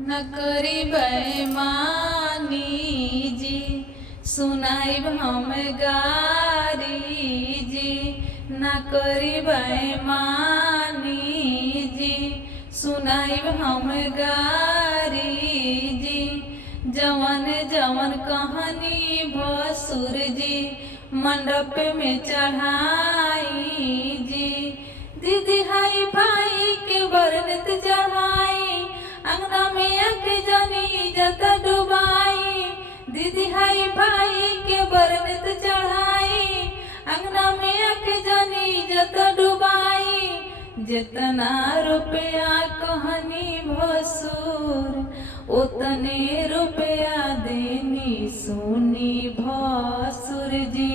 न करी बेईमानी जी, सुनाइब हम गारी जी। न करी बेईमानी जी, सुनाइब हम गारी जी। जवन जवन कहानी भसुर जी, मंडप में चढ़ाई जी। दीदी हाई भाई के वर्णित चढ़ाई, अंगना में आके जानी इज्जत डुबाई। दीदी हाई भाई के वर्णित चढ़ाई, अंगना में आके जानी इज्जत डुबाई। जितना रुपया कहनी भसुर, उतने रुपया देनी सुनी भसुर जी।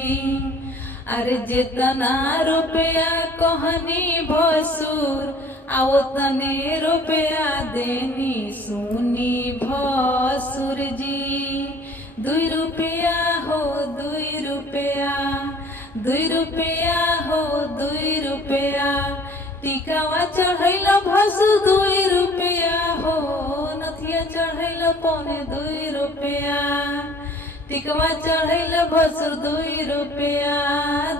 अरे जितना रुपया कहनी भसुर, आ उतने रुपया देनी सुनी भसुर जी। 2 रुपया हो 2 रुपया, 2 रुपया हो 2 रुपया। टिकावा चढ़ैल भसुर 2 रुपया हो, नथिया चढ़ैल पौने 2 रुपया। टिकवा चढ़ैल भसुर 2 रुपया,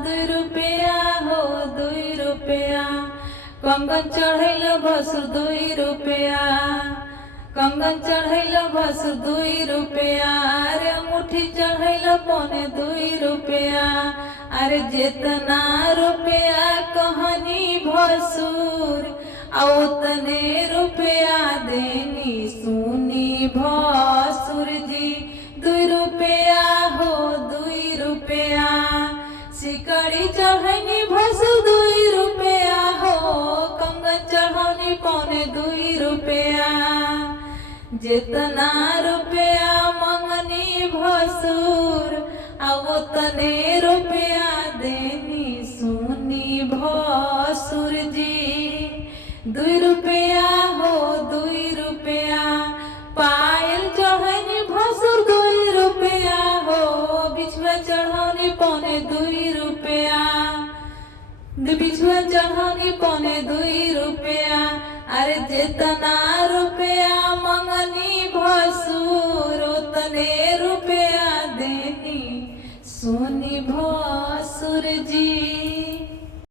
2 रुपया हो 2 रुपया। कंगन चढ़ैल भसुर 2 रुपया, कंगन चढ़ैल भसुर 2 रुपया। अरे मुट्ठी चढ़ैल पौने 2 रुपया। अरे जितना रुपया कहनी भसुर, आ उतने रुपया देनी सुनी भसुर जी। 2 रुपया हो 2 रुपया। सिकड़ी चढ़नी भसुर 2 रुपया हो, कंगन चढ़नी पौने 2 रुपया। जितना रुपया मंगनी भसुर, आ उतने रुपया देनी सुनी भसुर जी। 2 रुपया हो 2 रुपया। पायल चढ़नी भसुर 2 रुपया हो, बिछुआ चढ़नी पौने 2 रुपया। बिछुआ चढ़नी पौने 2 रुपया। अरे जितना